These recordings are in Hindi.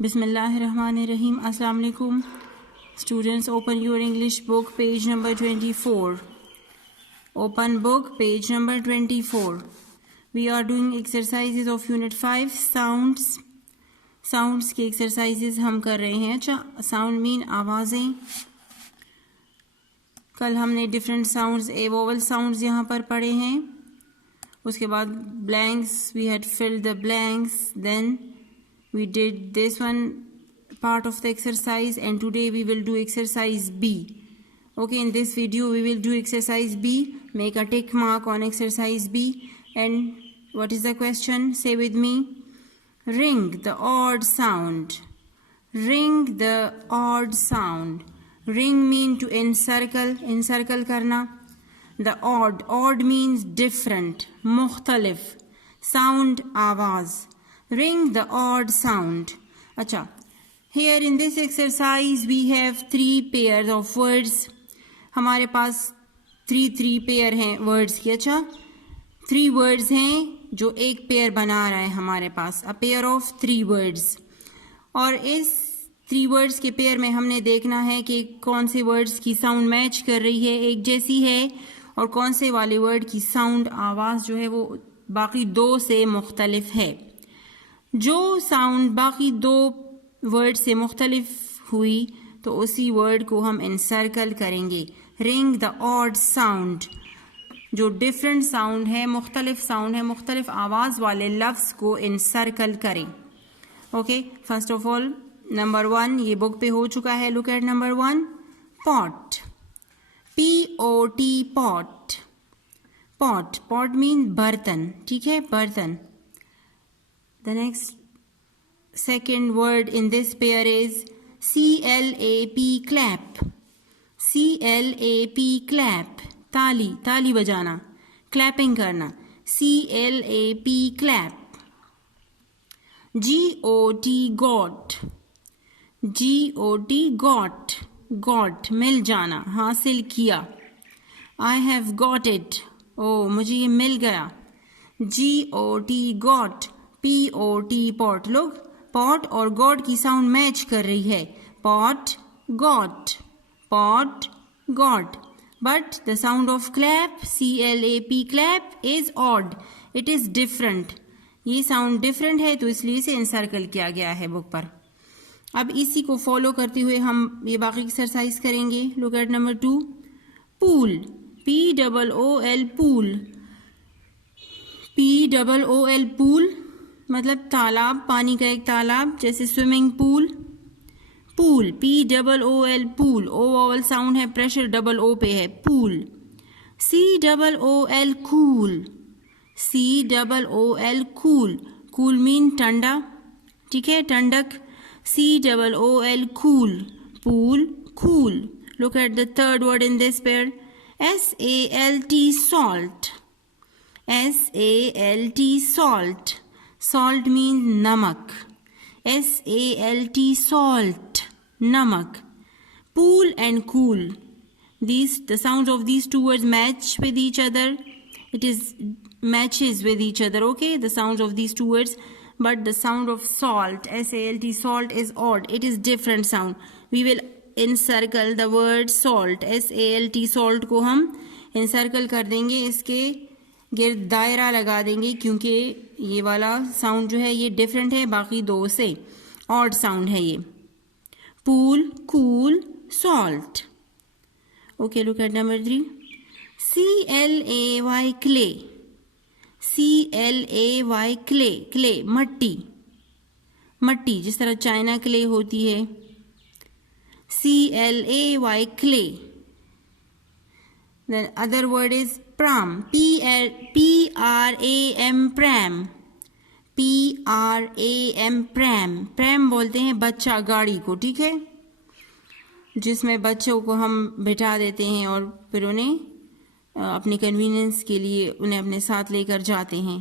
Bismillahirrahmanirrahim. Assalamu alaikum. Students, open your English book, page number 24. Open book, page number 24. We are doing exercises of Unit 5, Sounds. Sounds के exercises हम कर रहे हैं. अच्छा, sound mean आवाज़ें. कल हमने different sounds, vowel sounds यहाँ पर पढ़े हैं. उसके बाद blanks, we had filled the blanks. Then we did this one part of the exercise, and today we will do exercise B. Okay, in this video we will do exercise B. Make a tick mark on exercise B. And what is the question? Say with me. Ring the odd sound. Ring the odd sound. Ring mean to encircle, encircle karna. The odd means different, mukhtalif. Sound, आवाज. Ring the odd sound. अच्छा, here in this exercise we have 3 pairs of words. हमारे पास 3 पेयर हैं words की. अच्छा, 3 words हैं जो एक पेयर बना रहा है हमारे पास. A pair of 3 words. और इस 3 words के पेयर में हमने देखना है कि कौन से words की साउंड मैच कर रही है, एक जैसी है, और कौन से वाले वर्ड की साउंड, आवाज़ जो है वो बाकी 2 से मुख्तलिफ है. जो साउंड बाकी 2 वर्ड से मुख्तलिफ हुई तो उसी वर्ड को हम एनसर्कल करेंगे. Ring the odd sound. जो डिफरेंट साउंड है, मुख्तलिफ साउंड है, मुख्तलिफ आवाज़ वाले लफ्ज़ को एनसर्कल करें. Okay, first of all number 1 ये बुक पे हो चुका है. Look at number 1. Pot. POT, pot. Pot, pot mean बर्तन. ठीक है, बर्तन. The next second word in this pair is CLAP, clap. CLAP, clap. ताली, ताली बजाना, clapping करना. CLAP, clap. GOT, got. GOT, got. Got, मिल जाना, हासिल किया. I have got it. ओ, मुझे ये मिल गया. GOT, got. POT, pot. लोग पॉट और गॉड की साउंड मैच कर रही है. Pot, got. Pot, got. But the sound of clap, CLAP, clap, is odd. It is different. ये साउंड डिफरेंट है तो इसलिए इसे इंसर्कल किया गया है बुक पर. अब इसी को फॉलो करते हुए हम ये बाकी एक्सरसाइज करेंगे. Look at number 2. Pool. POOL, pool. POOL, pool मतलब तालाब, पानी का एक तालाब, जैसे swimming pool. Pool, POOL, pool. O vowel sound है, प्रेशर डबल ओ पे है. Pool. COOL, cool. COOL, cool. Cool mean ठंडा. ठीक है, ठंडक. COOL, cool. Pool, cool. Look at the third word in this pair. SALT, salt. SALT, salt. Salt means namak. SALT, salt. Namak. Pool and cool. The sounds of these 2 words match with each other. It is matches with each other. Okay, the sounds of these 2 words. But the sound of salt, SALT, salt, is odd. It is different sound. We will encircle the word salt. SALT, salt को हम encircle कर देंगे, इसके गिर्द दायरा लगा देंगे, क्योंकि ये वाला साउंड जो है ये डिफरेंट है बाकी 2 से. ऑड साउंड है ये. Pool, cool, salt. Okay, look at number 3. CLAY, clay. CLAY, clay. Clay, मट्टी. मट्टी, जिस तरह चाइना क्ले होती है. CLAY, clay. The other word is pram. PRAM, pram. PRAM, pram. pram बोलते हैं बच्चा गाड़ी को. ठीक है, जिसमें बच्चों को हम बिठा देते हैं और फिर उन्हें अपनी कन्वीनियंस के लिए उन्हें अपने साथ लेकर जाते हैं.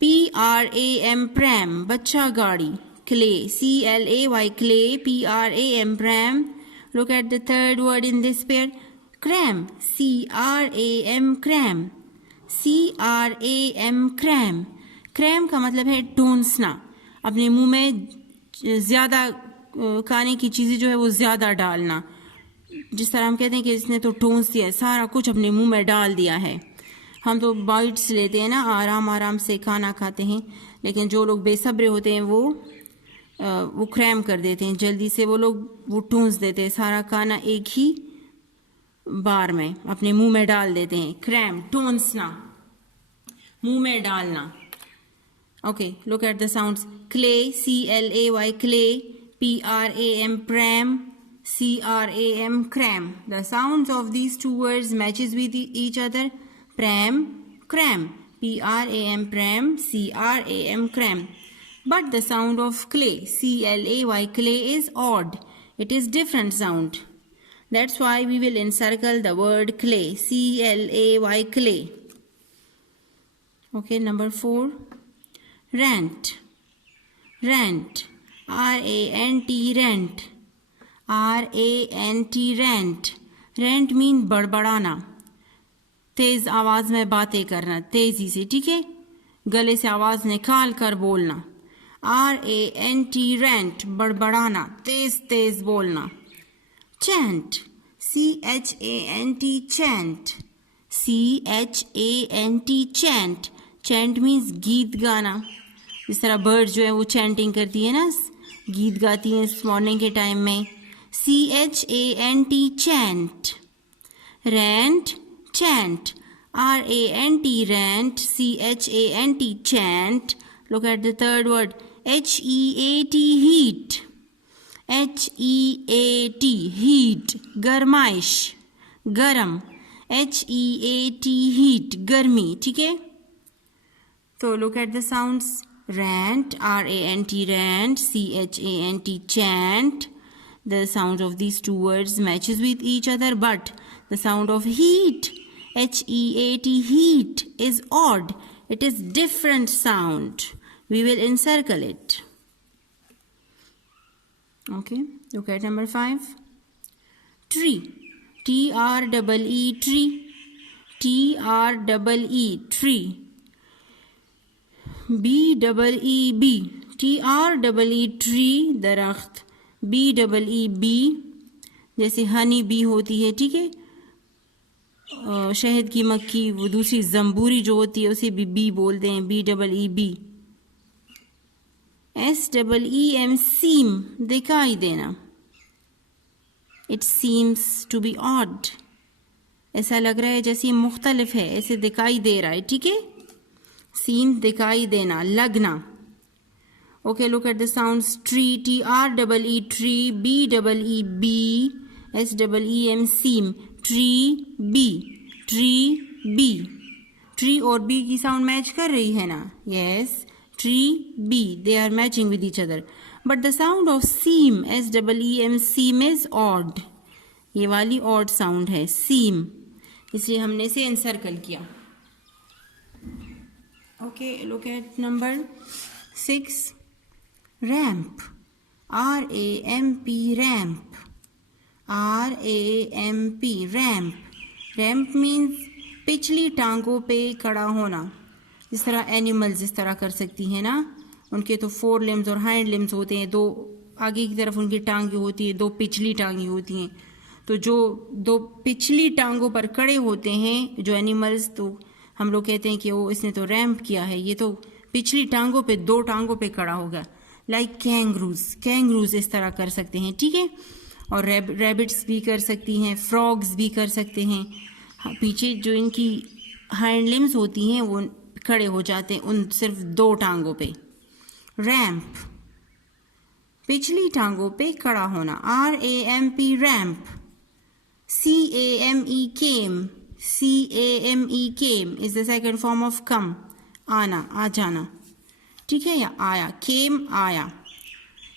PRAM, pram, बच्चा गाड़ी. clay, CLAY, clay. PRAM, pram. Look at the third word in this pair. Cram. CRAM, cram. CRAM, cram. Cram का मतलब है टूंसना, अपने मुंह में ज़्यादा खाने की चीज़ें जो है वो ज़्यादा डालना, जिस तरह हम कहते हैं कि इसने तो ठूंस दिया, सारा कुछ अपने मुंह में डाल दिया है। हम तो बाइट्स लेते हैं ना, आराम आराम से खाना खाते हैं, लेकिन जो लोग बेसब्रे होते हैं वो क्रैम कर देते हैं, जल्दी से वो ठूंस देते हैं, सारा खाना एक ही बार में अपने मुंह में डाल देते हैं। क्रैम, ठूंसना, मुंह में डालना। Okay, look at the sounds. Clay, CLAY, clay, PRAM, pram, CRAM, cram. The sounds of these two words matches with each other. Pram, cram. PRAM, pram, CRAM, cram. But the sound of clay, CLAY, clay is odd. It is different sound. That's why we will encircle the word clay, CLAY, clay. Okay, number 4. Rant. Rant. RANT, rant. RANT, rant. Rant mean बड़बड़ाना, तेज आवाज में बातें करना, तेजी से, ठीक है, गले से आवाज निकाल कर बोलना। RANT, rant, बड़बड़ाना, तेज तेज बोलना। Chant, CHANT, chant. CHANT, chant. Chant means गीत गाना। इस तरह बर्ड जो है वो चैंटिंग करती है ना, गीत गाती है इस मॉर्निंग के टाइम में। CHANT, chant. Rant, chant. RANT, rant. CHANT, chant. Look at the third word. HEAT, heat. HEAT, heat, गरमाइश, गरम। HEAT, heat, गर्मी, ठीक है। तो look at the sounds. Rant, RANT, rant. CHANT, chant. The sound of these two words matches with each other, but the sound of heat, HEAT, heat, is odd. It is different sound. We will encircle it. Okay, look at number 5. Tree. TREE, tree. TREE, tree. BEEB, TREE, tree, दरख्त। BEEB, जैसे हनी बी होती है, ठीक है, शहद की मक्खी, वो दूसरी जंबूरी जो होती है उसे भी बी बोलते हैं, BEEB। SEEM, seem, दिखाई देना। It seems to be odd. ऐसा लग रहा है जैसे मुख्तलिफ है, ऐसे दिखाई दे रहा है, ठीक है। Seem, दिखाई देना, लगना। Okay, look at the sounds. Tree, TREE, tree. BEEB, SEEM, seem. Tree, B, tree, B. Tree और B की sound मैच कर रही है ना? Yes. Tree, B, they are matching with each other. But the sound of seem, SEEM, seem is odd. ये वाली odd sound है, seem. इसलिए हमने इसे encircle किया. Okay, look at number 6. Ramp. RAMP, ramp. RAMP, ramp. Ramp means पिछली टांगों पे खड़ा होना। जिस तरह एनिमल्स इस तरह कर सकती हैं ना, उनके तो 4 लिम्स और हाइंड लिम्स होते हैं, 2 आगे की तरफ उनकी टांगें होती हैं, 2 पिछली टांगें होती हैं। तो जो 2 पिछली टांगों पर खड़े होते हैं जो एनिमल्स, तो हम लोग कहते हैं कि वो इसने तो रैम्प किया है, ये तो पिछली टांगों पे 2 टांगों पे खड़ा होगा। लाइक कैंगरूज इस तरह कर सकते हैं, ठीक है। और रैबिट्स भी कर सकती हैं, फ्रॉग्स भी कर सकते हैं। पीछे जो इनकी हाइंड लिम्स होती हैं वो खड़े हो जाते हैं उन सिर्फ 2 टांगों पे। रैम्प, पिछली टांगों पे खड़ा होना। RAMP, ramp. CAME, came. CAME, came is the second form of come, आना, आ जाना, ठीक है, या आया, came, आया।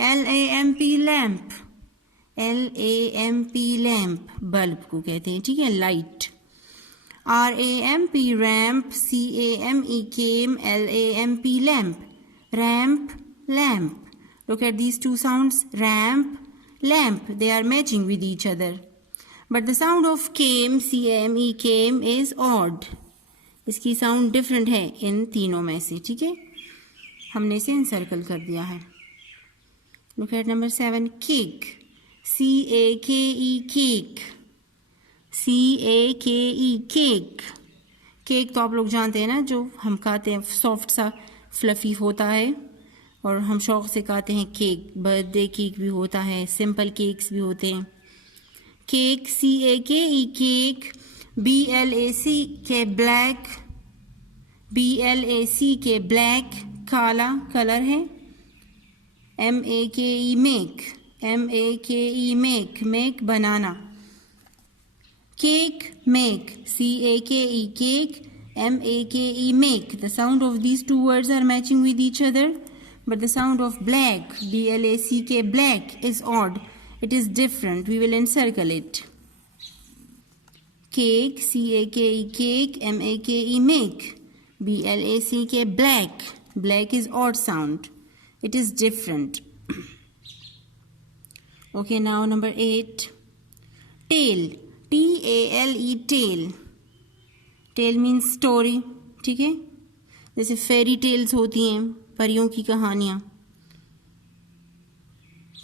LAMP, lamp. LAMP, lamp, bulb को कहते हैं, ठीक है, light. RAMP, ramp. CAME, came. LAMP, lamp. Ramp, lamp. Look at these two sounds, ramp, lamp. They are matching with each other. But the sound of came, CAME, came is odd. इसकी sound different है इन तीनों में से, ठीक है। हमने इसे encircle कर दिया है. Look at number 7, cake. C-A-K-E, cake. C-A-K-E, cake. Cake तो आप लोग जानते हैं ना, जो हम खाते हैं, सॉफ्ट सा फ्लफी होता है और हम शौक से खाते हैं केक. बर्थडे केक भी होता है, सिंपल केक्स भी होते हैं. Cake, C-A-K-E, cake. B-L-A-C के ब्लैक. B-L-A-C के ब्लैक, काला कलर है. M-A-K-E, make. M-A-K-E, make. Make बनाना. Cake, make. C-A-K-E, cake. M-A-K-E, make. The sound of these two words are matching with each other, but the sound of black, B-L-A-C-K, black, is odd. It is different. We will encircle it. Cake, C-A-K-E, cake. M-A-K-E, make. B-L-A-C-K, black. Black is odd sound. It is different. Okay, now number 8. Tail. T-A-L-E, tail. Tale means story. ठीक है, जैसे फेरी टेल्स होती हैं, परियों की कहानियाँ,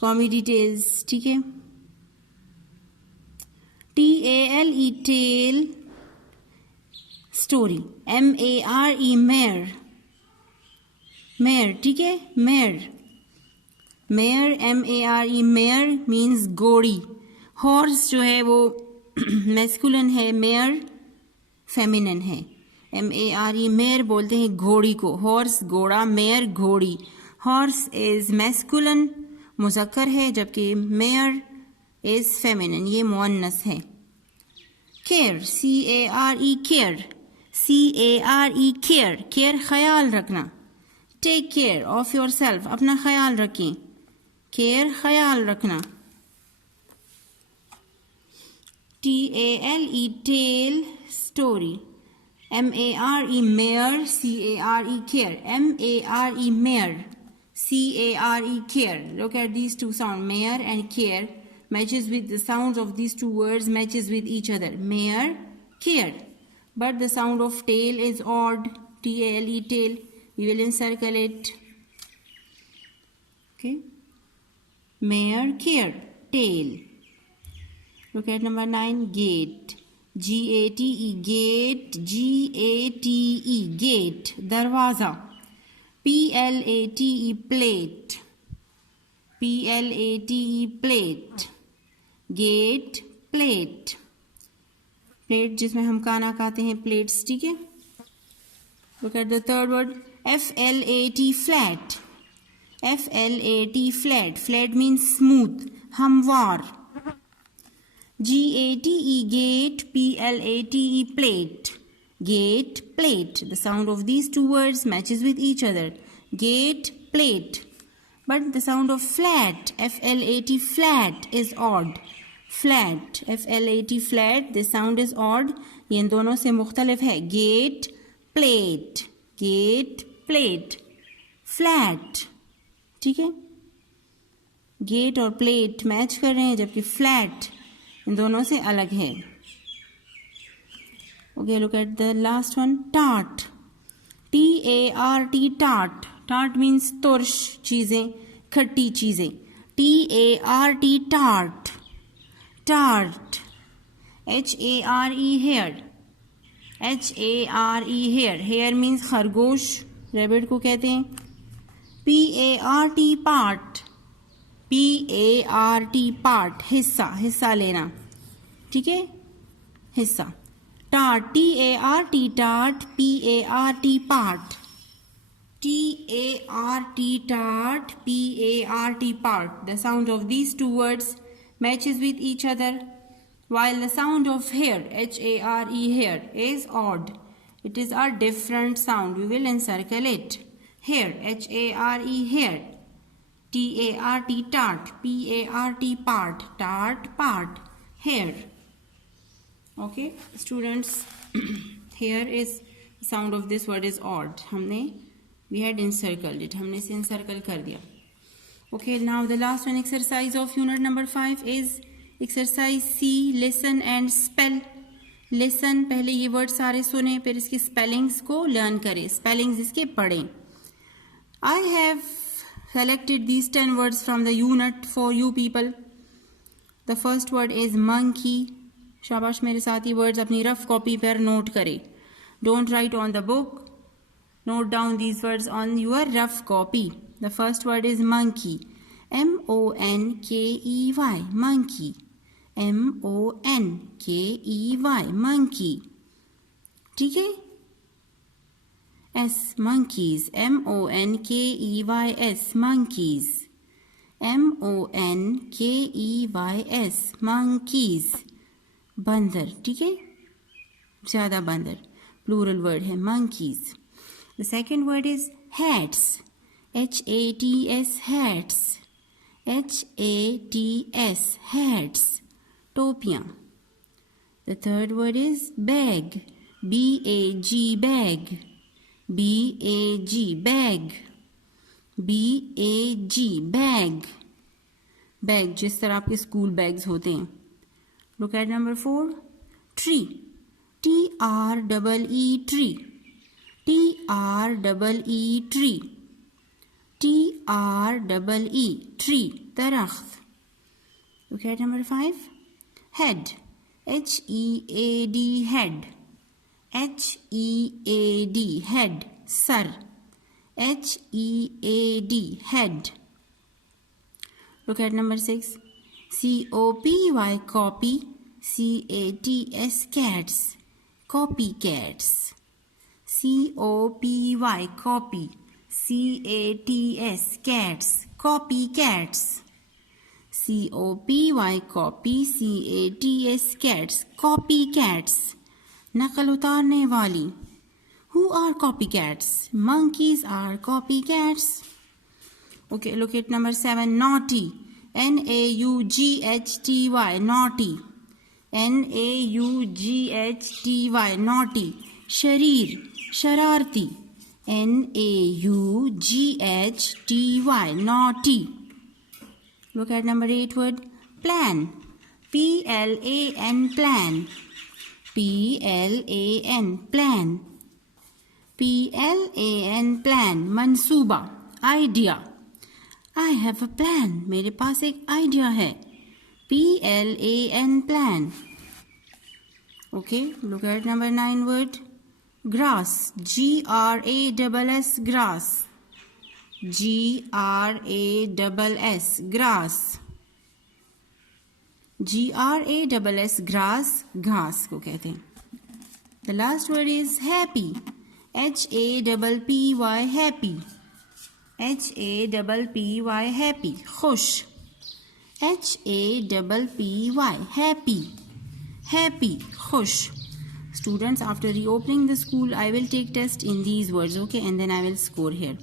कॉमेडी टेल्स. ठीक है. T-A-L-E, tail. Story. M-A-R-E, mare. mare. ठीक है, mare. mare, M-A-R-E, mare means घोड़ी. हॉर्स जो है वो मैस्कुलिन है, मेयर फेमिनिन है. M-A-R-E, मेयर बोलते हैं घोड़ी को. हॉर्स घोड़ा, मेयर घोड़ी. हॉर्स इज मैस्कुलिन, मुज़क्कर है, जबकि मेयर इज फेमिनिन, ये मुअन्नस है. Care, C-A-R-E, care. C-A-R-E, care. Care ख्याल रखना. Take care of yourself, अपना ख्याल रखें. केयर ख्याल रखना. T-A-L-E, tail, story. M-A-R-E, mare. C-A-R-E, care. M-A-R-e, mare. C-A-R-E, care. Look at these two sounds, mare and care. Matches with the sounds of these two words, matches with each other. Mare, care. But the sound of tail is odd. T-A-L-E, tail. We will encircle it. Okay. Mare, care, tail. Look at number 9, gate. G-A-T-E, gate. G-A-T-E, gate. दरवाज़ा. P-L-A-T-E, plate. P-L-A-T-E, plate. Gate, plate. Plate जिसमें हम खाना खाते हैं, plates. ठीक है. Look at the third word, F-L-A-T, flat. F-L-A-T, flat. Flat means smooth, हमवार. G-A-T-E, gate. P-L-A-T-E, plate. Gate, plate. The sound of these two words matches with each other. Gate, plate. But the sound of flat, F-L-A-T, flat, is odd. Flat, F-L-A-T, flat. This sound is odd. ये इन दोनों से मुख्तलिफ है. Gate, plate. Gate, plate. Flat. ठीक है. Gate और plate मैच कर रहे हैं, जबकि flat इन दोनों से अलग है. Okay, look at the last one, tart. T-A-R-T, tart. Tart means तुर्श चीज़ें, खट्टी चीज़ें. T-A-R-T, tart. Tart. H-A-R-E, hair. H-A-R-E, hair. Hair means खरगोश, रैबिट को कहते हैं. P-A-R-T, part. P-A-R-T, part, हिस्सा, हिस्सा लेना. ठीक है, हिस्सा. Tart, T-A-R-T, tart. P-A-R-T, part. T-A-R-T, tart. P-A-R-T, part. The sound of these two words matches with each other, while the sound of hair, H-A-R-E, hair, is odd. It is a different sound. We will encircle it. Hair, H-A-R-E, hair. T-A-R-T, tart. P-A-R-T, part. Tart, part. Hair. Okay, students, here is the sound of this word is odd. We had encircled it. हमने इसे encircle कर दिया. Okay, now the last one exercise of unit number 5 is exercise C. Listen and spell. Listen, पहले ये word सारे सुने, फिर इसकी spellings को learn करें. Spellings इसके पढ़ें. I have selected these 10 words from the unit for you people. The first word is monkey. शाबाश मेरे साथी, words अपनी रफ कॉपी पर नोट करें. Don't write on the book. Note down these words on your rough copy. The first word is monkey. M-O-N-K-E-Y. Monkey. M-O-N-K-E-Y. Monkey. ठीक है? S. Monkeys. M-O-N-K-E-Y-S. Monkeys. M-O-N-K-E-Y-S. Monkeys. बंदर. ठीक है? ज़्यादा बंदर. Plural word है monkeys. The second word is hats. H-A-T-S. Hats. H-A-T-S. Hats. टोपियाँ. The third word is bag. B-A-G. Bag. B-A-G. Bag. B-A-G. Bag. Bag जिस तरह आपके स्कूल बैग्स होते हैं. Look at number 4. Tree. T-R-E-E. Tree. T-R-E-E. Tree. T-R-E-E. Tree. दरख्त. Look at number 5. Head. H-E-A-D. Head. H-E-A-D. Head. Sir. H-E-A-D. Head. Look at number 6. C-O-P-Y. Copy. C-A-T-S. Cats. Copycats. C-O-P-Y. Copy. C-A-T-S. Cats. Copycats. C-O-P-Y. Copy. C-A-T-S. Cats. Copycats. नकल उतारने वाली. Who are copycats? Monkeys are copycats. Okay, look at number 7. Naughty. N-A-U-G-H-T-Y. Naughty. N-A-U-G-H-T-Y. Naughty. शरीर. शरारती. N-A-U-G-H-T-Y. Naughty. Look at number 8 word. Plan. P-L-A-N. Plan. P-L-A-N. Plan. P-L-A-N. Plan. मंसूबा. Idea. I have a plan. मेरे पास एक idea है. P-L-A-N. Plan. Okay, look at number 9 word. Grass. G-R-A-S-S. Grass. G-R-A-S-S. Grass. G-R-A-S-S. Grass. घास को कहते हैं. The last word is happy. H-A-P-P-Y. Happy. H-A-P-P-Y. Happy. खुश. H-A-P-P-Y. Happy. Happy. खुश. Students, after reopening the school, I will take test in these words, okay, and then I will score here.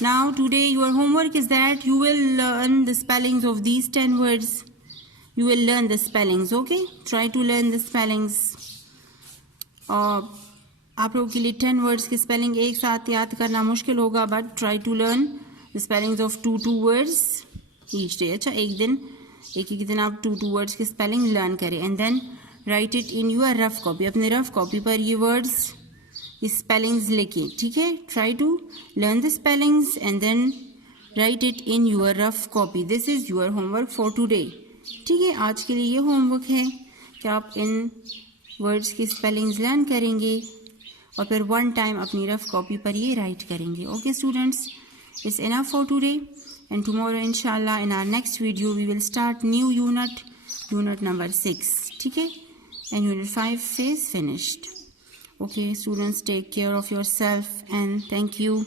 Now, today your homework is that you will learn the spellings of these 10 words. You will learn the spellings, okay? Try to learn the spellings. आप लोगों के लिए 10 words के spelling एक साथ याद करना मुश्किल होगा, but try to learn the spellings of 2 words each day. अच्छा, एक दिन आप 2 words के spelling learn करें, and then write it in your rough copy. अपने rough copy पर ये words, ये spellings लिखें, ठीक है? Try to learn the spellings and then write it in your rough copy. This is your homework for today. ठीक है, आज के लिए ये homework है कि आप इन words की spellings learn करेंगे और फिर one time अपनी rough copy पर ये write करेंगे. Okay students, it's enough for today, and tomorrow inshallah in our next video we will start new unit number 6. ठीक है, and unit 5 is finished. Okay students, take care of yourself and thank you.